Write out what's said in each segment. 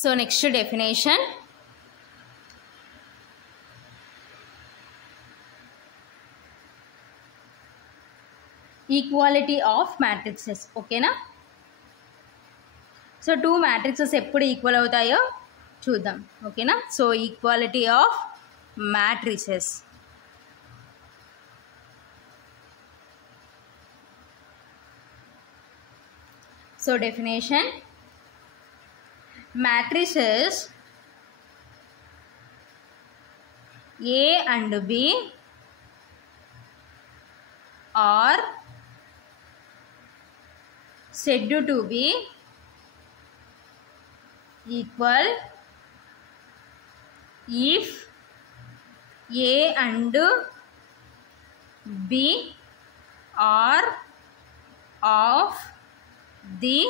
So next definition. Equality of matrices. Okay na? So two matrices eppudu equal avutayo చూద్దాం. ఓకేనా? So equality of matrices. So definition, matrices A and B are said to be equal if A and B are of the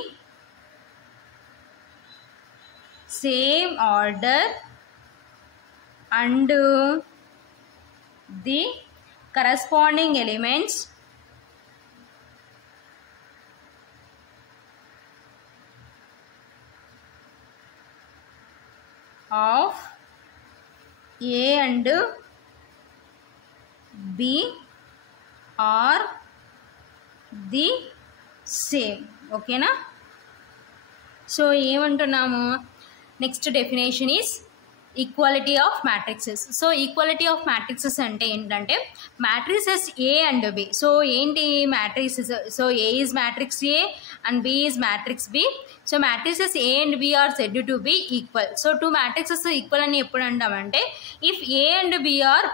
same order and the corresponding elements of A and B are the same. ఓకేనా? So ఏమంటున్నాము, next definition is equality of matrices. So equality of matrices అంటే ఏంటంటే matrices A and B. So ఏంటి matrices? So A is matrix A and B is matrix B. So matrices A and B are said to be equal. So two matrices equal అని ఎప్పుడు అంటామంటే if A and B are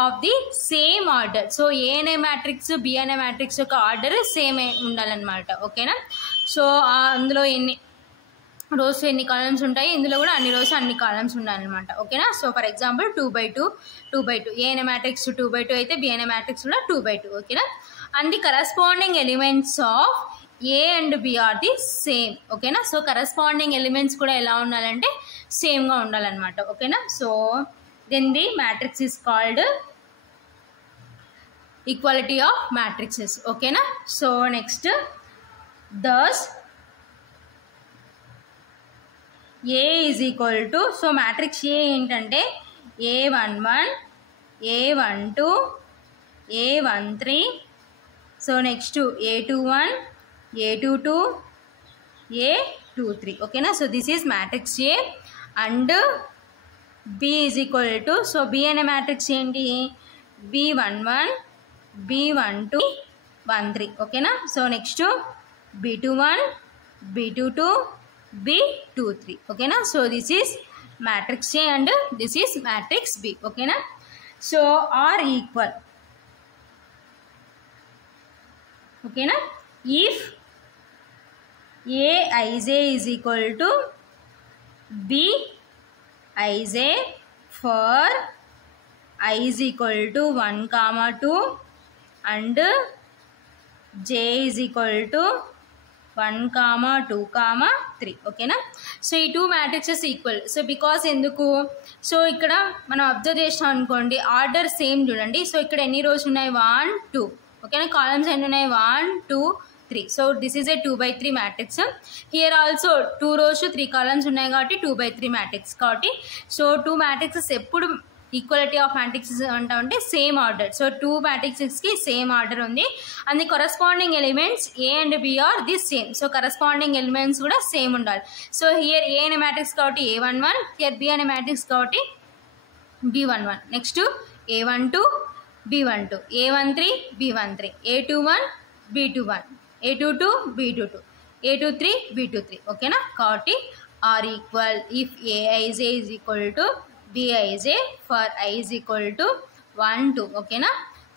of the same order. So A అనే matrix B అనే matrix యొక్క order same ఉండాలన్నమాట. ఓకేనా? సో అందులో ఎన్ని రోస్ ఎన్ని కాలమ్స్ ఉంటాయి, ఇందులో కూడా అన్ని రోస్ అన్ని కాలమ్స్ ఉండాలన్నమాట. ఓకేనా? సో ఫర్ ఎగ్జాంపుల్ 2/2 2/2 ఏ అనే మ్యాట్రిక్స్ 2/2 అయితే బి అనే మ్యాట్రిక్స్ కూడా 2/2. ఓకేనా? And the corresponding elements of A and B are the same. ఓకేనా? సో కరస్పాండింగ్ ఎలిమెంట్స్ కూడా ఎలా ఉండాలంటే సేమ్గా ఉండాలన్నమాట. ఓకేనా? So then the matrix is called equality of matrices. Okay na? So next, thus A is equal to, so matrix A ఏంటంటే A11 A12 A13, so next A21 A22 A23. okay na? So this is matrix A and B is equal to, so B అనే matrix ఏంటి, B11 B12 13. ఓకేనా? So next B21 B22 B23. ఓకేనా? So this is matrix A and this is matrix B. ఓకేనా? So are equal. ఓకేనా? If Aij is equal to B Ij for I is equal to 1, 2 and J is equal to 1, 2, 3. ఓకేనా? సో ఈ two matrices equal. So because ఎందుకు, సో ఇక్కడ మనం అబ్జర్వ్ చేసాం అనుకోండి, order same చూడండి. సో ఇక్కడ ఎన్ని రోస్ ఉన్నాయి, 1 2. ఓకేనా? కాలమ్స్ ఎన్ని ఉన్నాయి, 1 2 3. So this is a 2/3 matrix. Here also 2 rows 3 columns ఉన్నాయి కాబట్టి 2/3 మ్యాట్రిక్స్. కాబట్టి సో టూ మ్యాట్రిక్సెస్ ఎప్పుడు ఈక్వాలిటీ ఆఫ్ మ్యాట్రిక్సెస్ అంటామంటే సేమ్ ఆర్డర్. సో టూ మ్యాట్రిక్సెస్కి సేమ్ ఆర్డర్ ఉంది and the corresponding elements A and B are the same. So corresponding elements కూడా same ఉండాలి. So here A అనే మ్యాట్రిక్స్ కాబట్టి A11, here B అనే matrix కాబట్టి B11. Next A12 B12 A13 B13 A21 B21 A22 B22 A23 B23. ఓకేనా? కాబట్టి are equal if Aij is equal to Bij for I is equal to 1 2. ఓకేనా?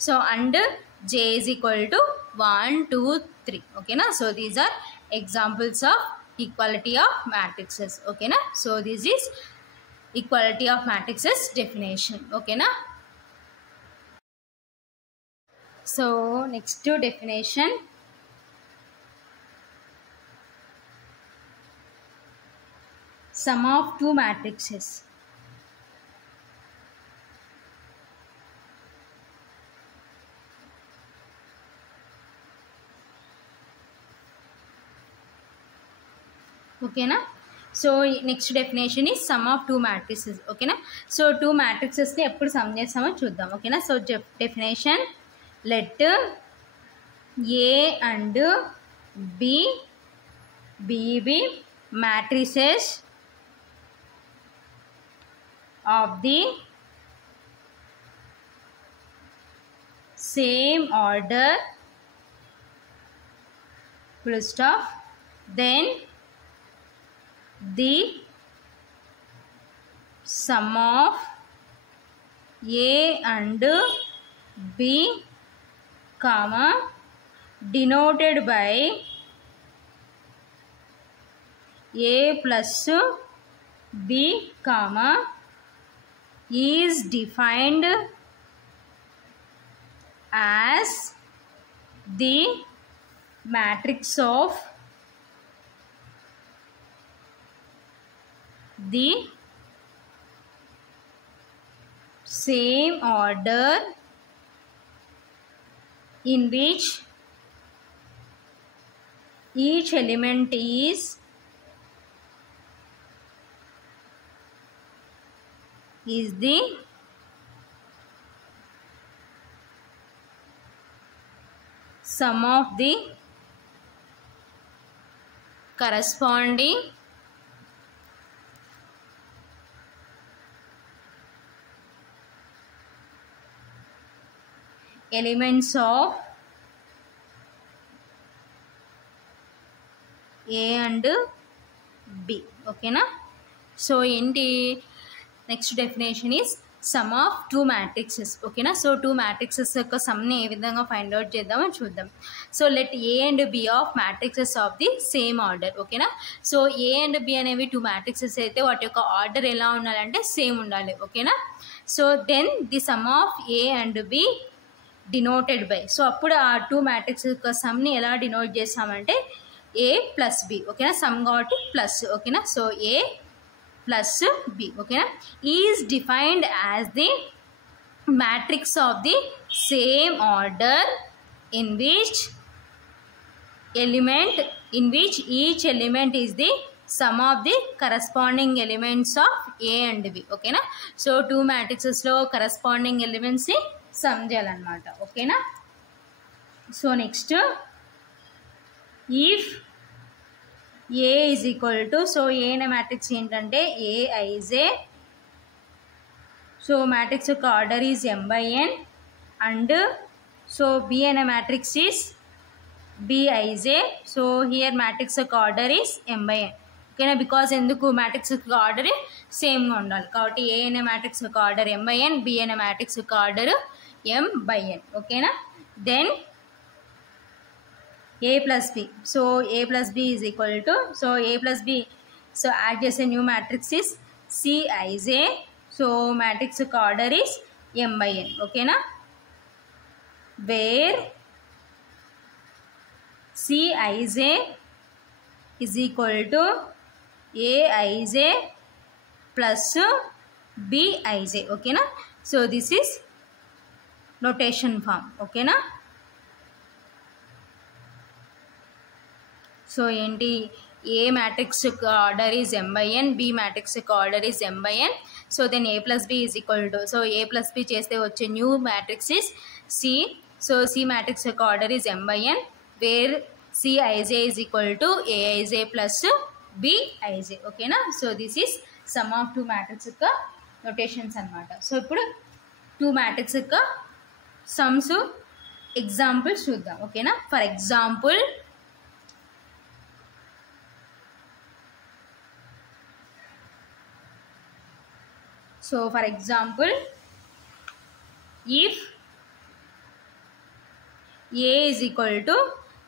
So and J is equal to 1 2 3. ఓకేనా? So these are examples of equality of matrices. ఓకేనా? So this is equality of matrices definition. ఓకేనా? So next definition, sum of two matrices. ఓకేనా? So next definition is sum of two matrices. ఓకేనా. So two మ్యాట్రిక్సెస్ని ఎప్పుడు sum చేస్తామో చూద్దాం. ఓకేనా. So definition, let A and B be matrices of the same order, full stop, then the sum of A and B comma denoted by A plus B comma is defined as the matrix of the same order in which each element is the sum of the corresponding elements of A and B. ఓకేనా. So ఏంటి next definition is sum of two matrices. ఓకేనా. So two matrices యొక్క సమ్ని ఏ విధంగా find out చేద్దామో చూద్దాం. So let A and B of matrices of the same order. ఓకేనా. సో ఏ అండ్ బి అనేవి టూ మ్యాట్రిక్సెస్ అయితే వాటి యొక్క ఆర్డర్ ఎలా ఉండాలంటే సేమ్ ఉండాలి. ఓకేనా. So then the sum of A and B denoted by. So అప్పుడు ఆ టూ మ్యాట్రిక్స్ యొక్క సమ్ని ఎలా డినోట్ చేస్తామంటే ఏ ప్లస్ బి. ఓకేనా. సమ్ కాబట్టి ప్లస్. ఓకేనా. సో ఏ ప్లస్ బి. ఓకేనా. Is defined as the matrix of the same order in which each element is the sum of the corresponding elements of A and B. ఓకేనా. So two మ్యాట్రిక్సెస్లో corresponding ఎలిమెంట్స్ని sum చేయాలన్నమాట. ఓకేనా. So next if A is equal to, so A అనే matrix ఏంటంటే A I J. So matrix యొక్క order is m/n and so B అనే matrix is Bij. So here matrix యొక్క ఆర్డర్ ఈజ్ m/n. ఓకేనా. బికాజ్ ఎందుకు మ్యాట్రిక్స్ యొక్క ఆర్డర్ సేమ్గా ఉండాలి కాబట్టి ఏ అనే మ్యాట్రిక్స్ యొక్క ఆర్డర్ m/n, B అనే మ్యాట్రిక్స్ యొక్క ఆర్డర్ m/n. ఓకేనా. Then A plus B. So A plus B is equal to, so A plus B so add చేసే new matrix is Cij. So matrix యొక్క ఆర్డర్ ఈజ్ m/n. ఓకేనా. where Cij is equal to Aij plus Bij. ఓకేనా. So this is notation form. ఓకేనా. So ఏంటి, A matrix యొక్క order is m/n, B matrix యొక్క order is m/n. So then A plus B is equal to, so A plus B చేస్తే వచ్చే new matrix is C. So C matrix యొక్క order is m/n, where Cij is equal to Aij plus Bij. ఓకేనా. So this is sum of two matrix యొక్క notations అనమాట. So ఇప్పుడు two matrix యొక్క sums examples చూద్దాం. ఓకేనా. For example if A is equal to,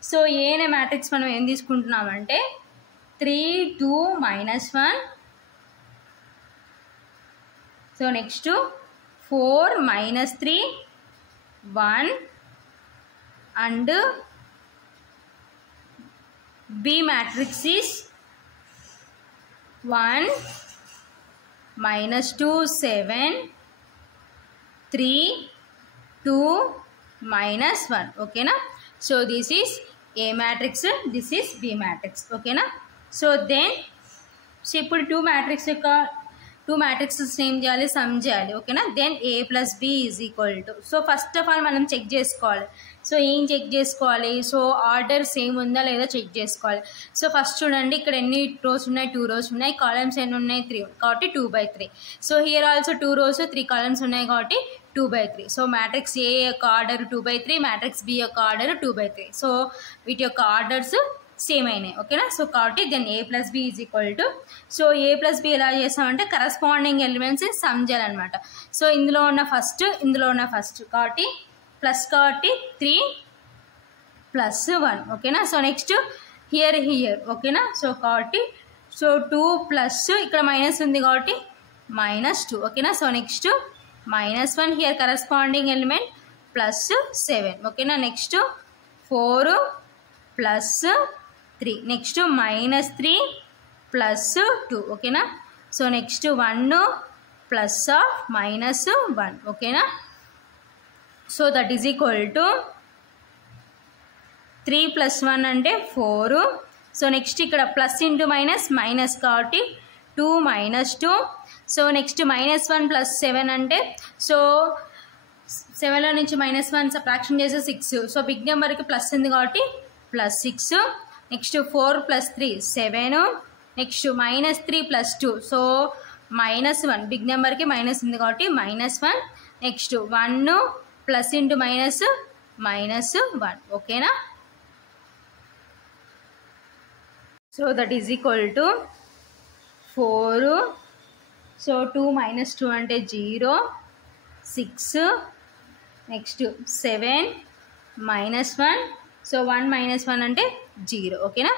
so A అనే matrix మనం ఏం తీసుకుంటున్నామంటే 3 2 -1. So next 4 -3 1 and B matrix is 1 -2 7 3 2 -1. ఓకేనా. So this is A matrix, this is B matrix. ఓకేనా. సో దెన్ సో ఇప్పుడు టూ మ్యాట్రిక్సెస్ ఏం చేయాలి, సమ్ చేయాలి. ఓకేనా. Then A + B = so first of all మనం చెక్ చేసుకోవాలి. సో ఏం చెక్ చేసుకోవాలి, సో ఆర్డర్ సేమ్ ఉందా లేదా చెక్ చేసుకోవాలి. సో ఫస్ట్ చూడండి, ఇక్కడ ఎన్ని రోస్ ఉన్నాయి, 2 రోస్ ఉన్నాయి. కాలమ్స్ ఎన్ని ఉన్నాయి, 3, కాబట్టి 2/3. So here also 2 rows 3 columns ఉన్నాయి కాబట్టి 2/3. సో మ్యాట్రిక్స్ A యొక్క ఆర్డర్ 2/3, మ్యాట్రిక్స్ B యొక్క ఆర్డర్ 2/3. సో వీటి యొక్క ఆర్డర్స్ సేమ్ అయినాయి. ఓకేనా. సో కాబట్టి then A + B = so A + B ఎలా చేస్తామంటే కరస్పాండింగ్ ఎలిమెంట్స్ సమ్ చేయాలన్నమాట. సో ఇందులో ఉన్న ఫస్ట్ కాబట్టి ప్లస్ కాబట్టి 3 + 1. ఓకేనా. సో నెక్స్ట్ హియర్ ఓకేనా. సో కాబట్టి సో 2 ప్లస్ ఇక్కడ మైనస్ ఉంది కాబట్టి -2. ఓకేనా. So next -1 here corresponding element +7. ఓకేనా. నెక్స్ట్ 4 + 3. నెక్స్ట్ -3 + 2. ఓకేనా. So next 1 + -1. ఓకేనా. So that is equal to 3 + 1 అంటే 4. సో నెక్స్ట్ ఇక్కడ ప్లస్ ఇంటూ మైనస్ కాబట్టి 2 - 2. సో నెక్స్ట్ -1 + 7 అంటే సో 7లో నుంచి -1 సబ్ట్రాక్షన్ చేస్తే 6. సో బిగ్ నెంబర్కి ప్లస్ ఉంది కాబట్టి +6. నెక్స్ట్ 4 + 3 7. నెక్స్ట్ -3 + 2 సో -1 బిగ్ నెంబర్కి మైనస్ ఉంది కాబట్టి -1. నెక్స్ట్ 1 ప్లస్ ఇంటూ -1. ఓకేనా. So that is equal to 4. సో 2 - 2 అంటే 0, 6. నెక్స్ట్ 7 -1. సో 1 - 1 అంటే 0. ఓకేనా.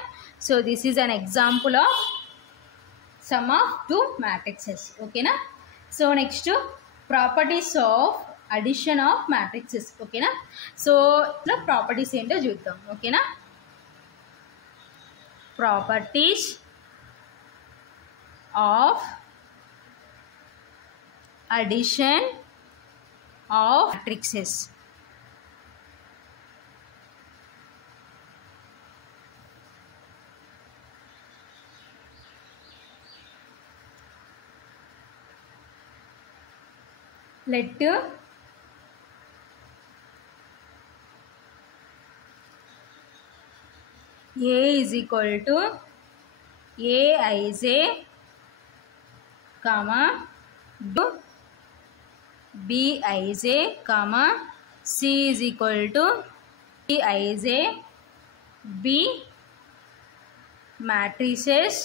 So this is an example of sum of 2 matrices. ఓకేనా. So next properties of addition of matrices. ఓకేనా. సో ఇట్లా ప్రాపర్టీస్ ఏంటో చూద్దాం. ఓకేనా. Properties of addition of matrices. Let A is equal to Aij, comma Bij, comma C is equal to Bij, B matrices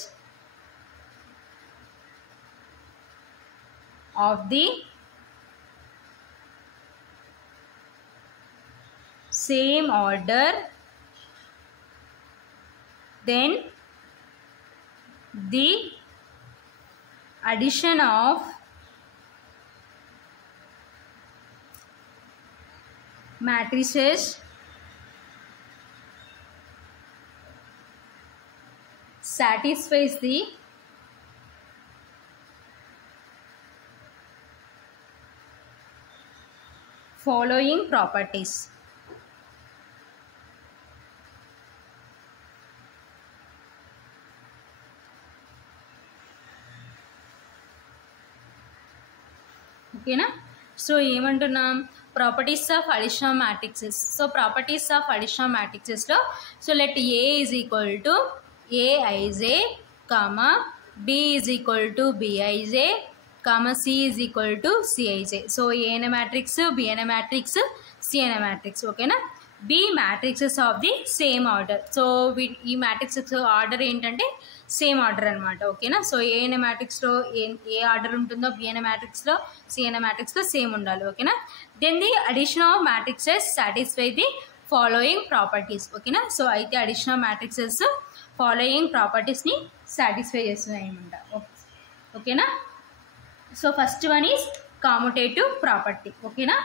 of the same order, then the addition of matrices satisfies the following properties. ఓకేనా. So ఏమంటున్నాం, properties of additional matrices. So properties of additional మ్యాట్రిక్సెస్లో so let A is equal to Aij, comma B is equal to Bij, comma C is equal to Cij. So A అనే matrix, B అనే matrix, C అనే matrix. ఓకేనా. B matrices of the same order. So ఈ matrices order ఏంటంటే same order అనమాట. ఓకేనా. So A అనే మ్యాట్రిక్స్లో ఏ ఆర్డర్ ఉంటుందో B అనే మ్యాట్రిక్స్లో C అనే మ్యాట్రిక్స్లో సేమ్ ఉండాలి. ఓకేనా. Then the addition of matrices satisfy the following properties. ఓకేనా. సో అయితే అడిషన్ ఆఫ్ మ్యాట్రిక్సెస్ ఫాలోయింగ్ ప్రాపర్టీస్ని సాటిస్ఫై చేస్తున్నాయి అనమాట. ఓకేనా. So first one is commutative property. ఓకేనా.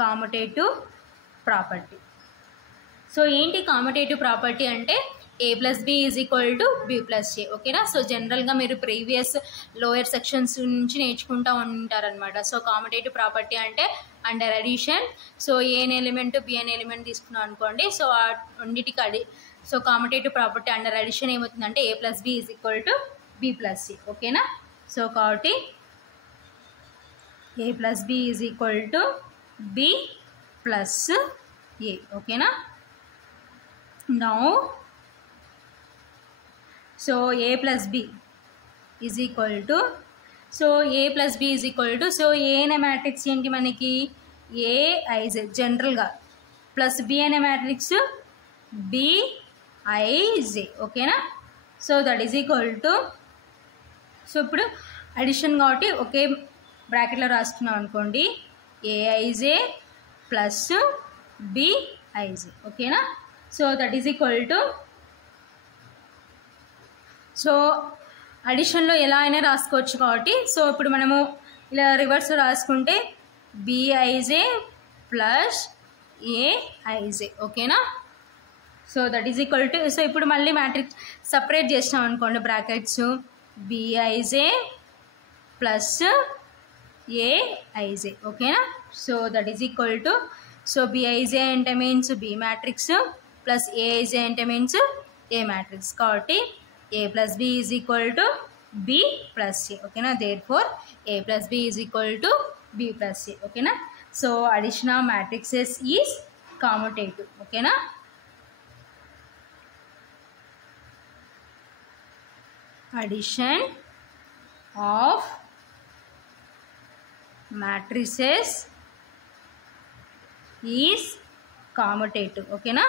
Commutative property. సో ఏంటి కామ్యుటేటివ్ ప్రాపర్టీ అంటే A plus B is equal to B plus A. ఓకేనా. సో జనరల్గా మీరు ప్రీవియస్ లోయర్ సెక్షన్స్ నుంచి నేర్చుకుంటూ ఉంటారనమాట. సో కామటేటివ్ ప్రాపర్టీ అంటే అండర్ అడిషన్, సో ఏ అనే ఎలిమెంట్ బి అనే ఎలిమెంట్ తీసుకున్నాం అనుకోండి, సో ఆ రెండింటికి సో కామటేటివ్ ప్రాపర్టీ అండర్ అడిషన్ ఏమవుతుందంటే A plus B is equal to B plus C. ఓకేనా. సో కాబట్టి A plus B is equal to B plus A. ఓకేనా. Now so A plus B is equal to, so A plus B is equal to, so A అనే matrix ఏంటి మనకి AIZ జనరల్గా, plus B అనే matrix BIZ. ఓకేనా. So that is equal to, so ఇప్పుడు addition కాబట్టి ఒకే బ్రాకెట్లో రాసుకున్నాం అనుకోండి, AIZ ప్లస్ BIZ. ఓకేనా. So that is equal to, so అడిషన్లో ఎలా అయినా రాసుకోవచ్చు కాబట్టి, సో ఇప్పుడు మనము ఇలా రివర్స్లో రాసుకుంటే BIZ ప్లస్ AIZ. ఓకేనా. So that is equal to, so ఇప్పుడు మళ్ళీ మ్యాట్రిక్స్ సపరేట్ చేసినాం అనుకోండి బ్రాకెట్స్, BIZ ప్లస్ AIZ. ఓకేనా. So that is equal to, so BIZ అంటే means B matrix plus AIZ అంటే మీన్స్ A మ్యాట్రిక్స్ కాబట్టి A plus B is equal to B plus C. ఓకేనా. therefore A plus B is equal to B plus C. ఓకేనా. So addition of matrices is commutative. ఓకేనా. Addition of matrices is commutative. ఓకేనా.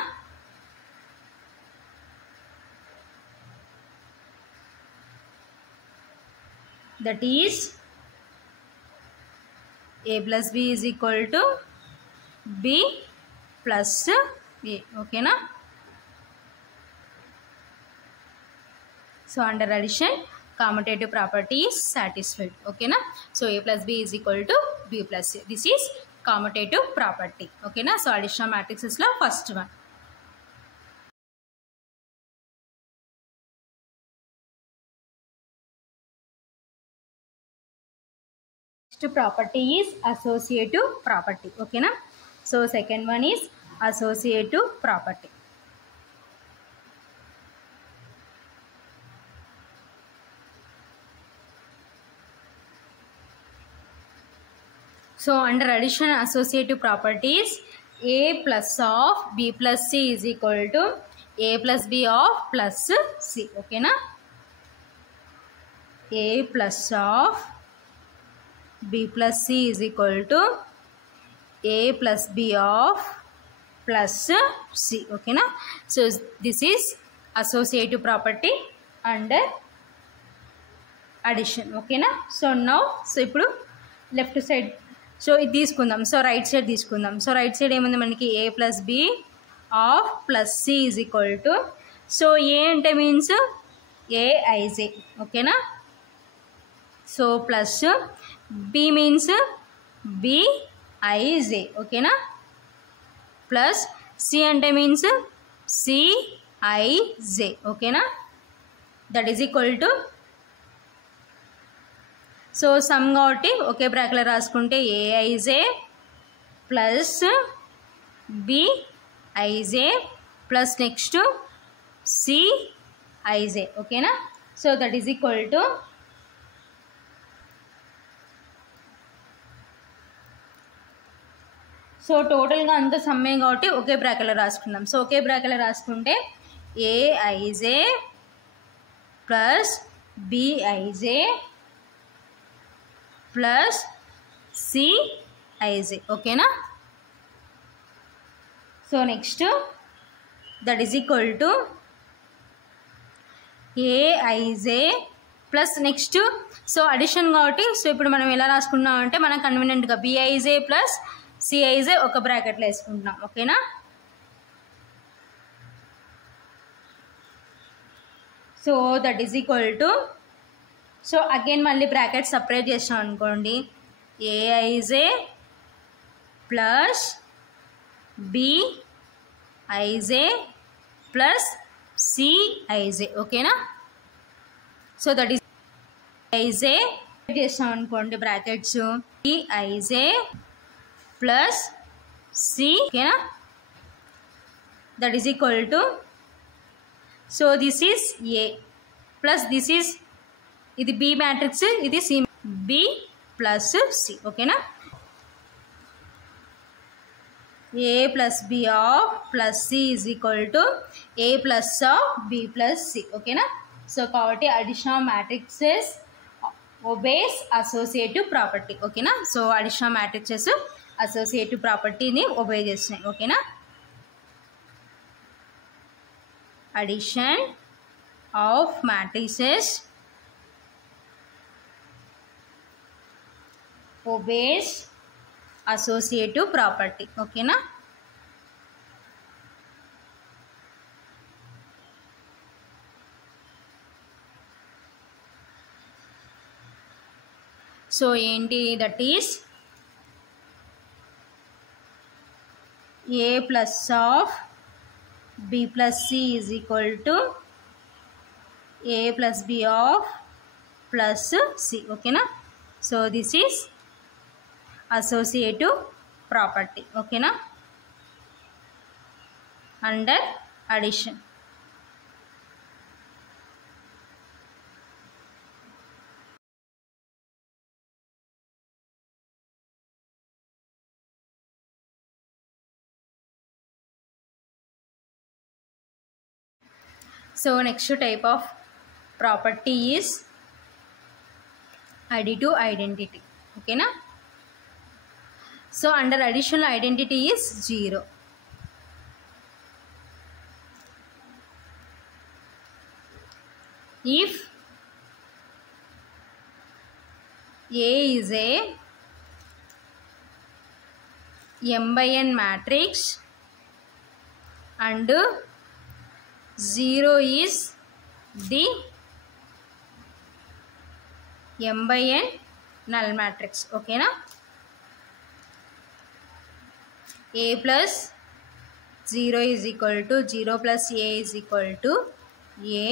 that is A plus B is equal to B plus A. ఓకేనా. So under addition commutative property is satisfied. ఓకేనా. So A plus B is equal to B plus A. This is commutative property. ఓకేనా. So additional మ్యాట్రిక్సెస్లో first one. Property is associative property. Okay na. So second one is associative property. So under addition associative properties, A plus of B plus C is equal to A plus B of plus C. Okay na. A plus of B plus C is equal to A plus B of plus C. Okay na. So this is associative property under addition. Okay na. So now, so ఇప్పుడు left side, so ఇది తీసుకుందాం. So right side తీసుకుందాం. So right side ఏముంది మనకి A plus B of plus C is equal to, so A అంటే means AIZ. ఓకేనా. So plus B means BIZ. ఓకేనా. Plus C అంటే మీన్స్ CIZ. ఓకేనా. That is equal to, so some కాబట్టి ఒకే బ్రాకెట్లో రాసుకుంటే AIZ plus BIZ plus next CIZ. ఓకేనా. So that is equal to, so టోటల్గా అంత సమ్మే కాబట్టి ఒకే బ్రాకెట్లో రాసుకుందాం. సో ఒకే బ్రాకెట్లో రాసుకుంటే AIZ plus BIZ plus CIZ. ఓకేనా. So next that is equal to AIZ plus next, so addition కాబట్టి సో ఇప్పుడు మనం ఎలా రాసుకున్నాం అంటే మనకు కన్వీనియంట్గా BIZ ప్లస్ CIZ ఒక బ్రాకెట్లో వేసుకుంటున్నాం. ఓకేనా. So that is equal to, so again మళ్ళీ బ్రాకెట్ సపరేట్ చేసాం అనుకోండి, AIZ plus BIZ plus Cij. ఓకేనా. సో దట్ ఈస్ ఐజే చేస్తాం అనుకోండి బ్రాకెట్స్ Cij ప్లస్ సి, ఓకేనా. That is equal to, so this is A plus this is, ఇది B matrix, ఇది C, B plus C, ఓకేనా. A plus B of plus C is equal to A plus of B plus C, ఓకేనా. So కాబట్టి addition of matrices obeys associative property, ఓకేనా. So addition of matrices associative ప్రాపర్టీని obey చేస్తున్నాయి, ఓకేనా. Addition of matrices obeys associative property, ఓకేనా. So ఏంటి, that is A plus of B plus C is equal to A plus B of plus C, ఓకేనా. So this is associative property, ఓకేనా, under addition. So next type of property is additive identity, ఓకేనా. So under additional identity is 0. If A is a m by n matrix and 0 is the m by n null matrix, ఓకేనా. A plus 0 is equal to 0 plus A is equal to A.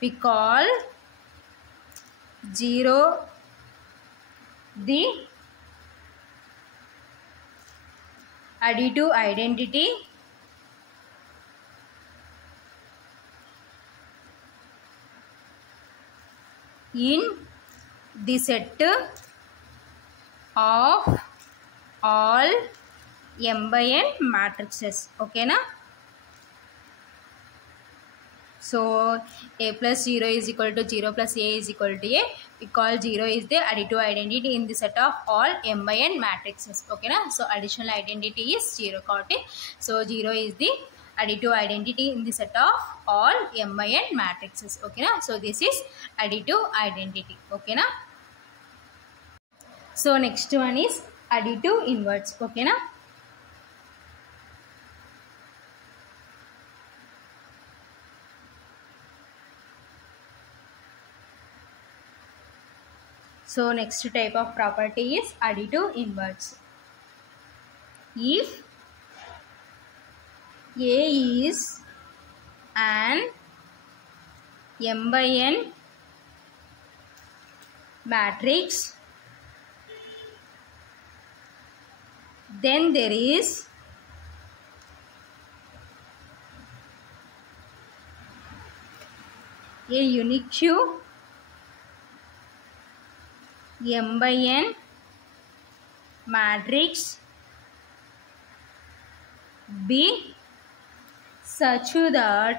We call 0 the additive identity in the set of all m by n matrices, ఓకేనా. So A plus 0 is equal to 0 plus A is equal to A. We call 0 is the additive identity in the set of all m by n matrices, ఓకేనా. So additional identity is 0 కాబట్టి సో 0 is the additive identity in the set of all m by n matrices, ఓకేనా. So this is additive identity, ఓకేనా. So next one is additive inverse, ఓకేనా. So next type of property is additive inverse. If A is an m by n matrix, then there is a unique m by n matrix B such that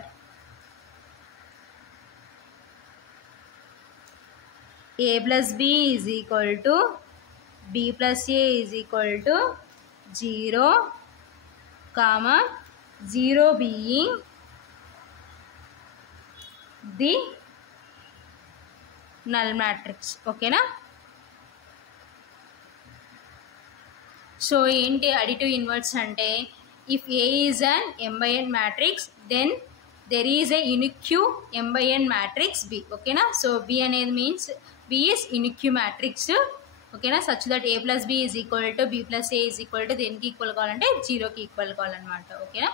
A plus B is equal to B plus A is equal to 0, comma 0 being the null matrix, ఓకేనా. So ఏంటి additive inverse అంటే, if A is an m by n matrix then there is a unique m by n matrix B, ఓకేనా. So B అనేది means B is unique matrix ఓకేనా. Such that a plus B is equal to B plus A is equal to దేనికి ఈక్వల్ కావాలంటే జీరోకి equal కావాలన్నమాట. ఓకేనా.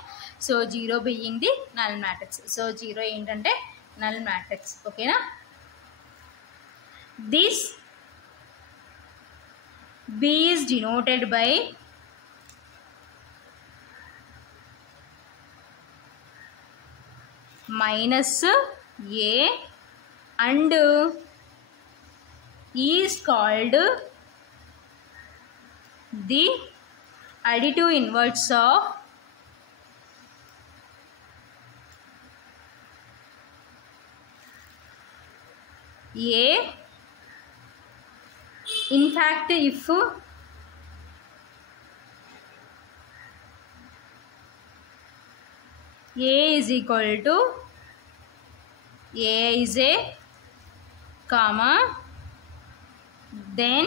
So zero being the null matrix. So zero ఏంటంటే నల్ మ్యాట్రిక్స్. ఓకేనా. This B is denoted by minus A and is called the additive inverse of A. In fact, if A is equal to A is a comma, then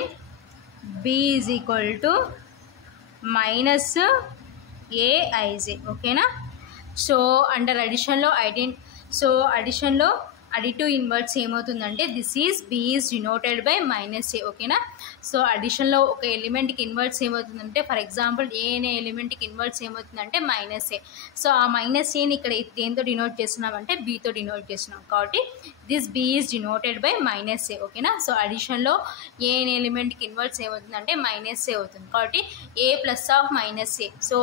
B is equal to minus A is a. ఓకేనా. So under అడిషన్లో అడిషన్లో additive inverse ఏమవుతుందంటే this is B is denoted by minus A. ఓకేనా. So అడిషన్లో ఒక ఎలిమెంట్కి inverse ఏమవుతుందంటే for example A అనే ఎలిమెంట్కి ఇన్వర్స్ ఏమవుతుందంటే మైనస్ ఏ. సో ఆ మైనస్ ఏని ఇక్కడ దేంతో డినోట్ చేస్తున్నామంటే బీతో డినోట్ చేస్తున్నాం కాబట్టి this B is denoted by minus A. ఓకేనా. సో అడిషన్లో ఏ అనే ఎలిమెంట్కి ఇన్వర్స్ ఏమవుతుందంటే మైనస్ ఏ అవుతుంది కాబట్టి A plus of minus A. So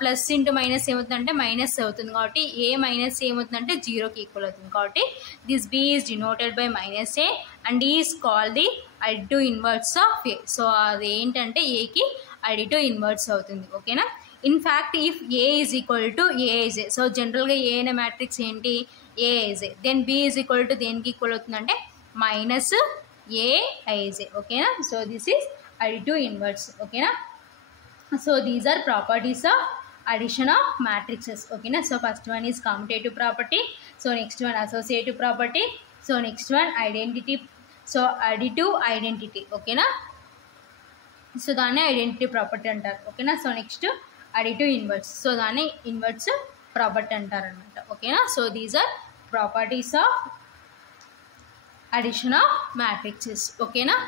plus into minus ఏమవుతుందంటే మైనస్ అవుతుంది కాబట్టి ఏ మైనస్ ఏమవుతుందంటే జీరోకి ఈక్వల్ అవుతుంది కాబట్టి this B is denoted by minus A and is call the additive inverse of A. So అది ఏంటంటే ఏకి అడిటివ్ ఇన్వర్స్ అవుతుంది. ఓకేనా. In fact if A is equal to A is A. So జనరల్గా ఏ అనే matrix ఏంటి A is A. Then B is equal to దేనికి ఈక్వల్ అవుతుందంటే మైనస్ ఏ ఈజ్ ఏ. ఓకేనా. So this is additive inverse. ఓకేనా. So these are properties of addition of matrices. Okay na. So first one is commutative property, so next one associative property, so next one identity, so additive identity. Okay na. So దాన్ని identity property అంటారు. ఓకేనా. So next additive inverse, so దాన్ని inverse property అంటారు అనమాట. ఓకేనా. So these are properties of addition of matrices. ఓకేనా.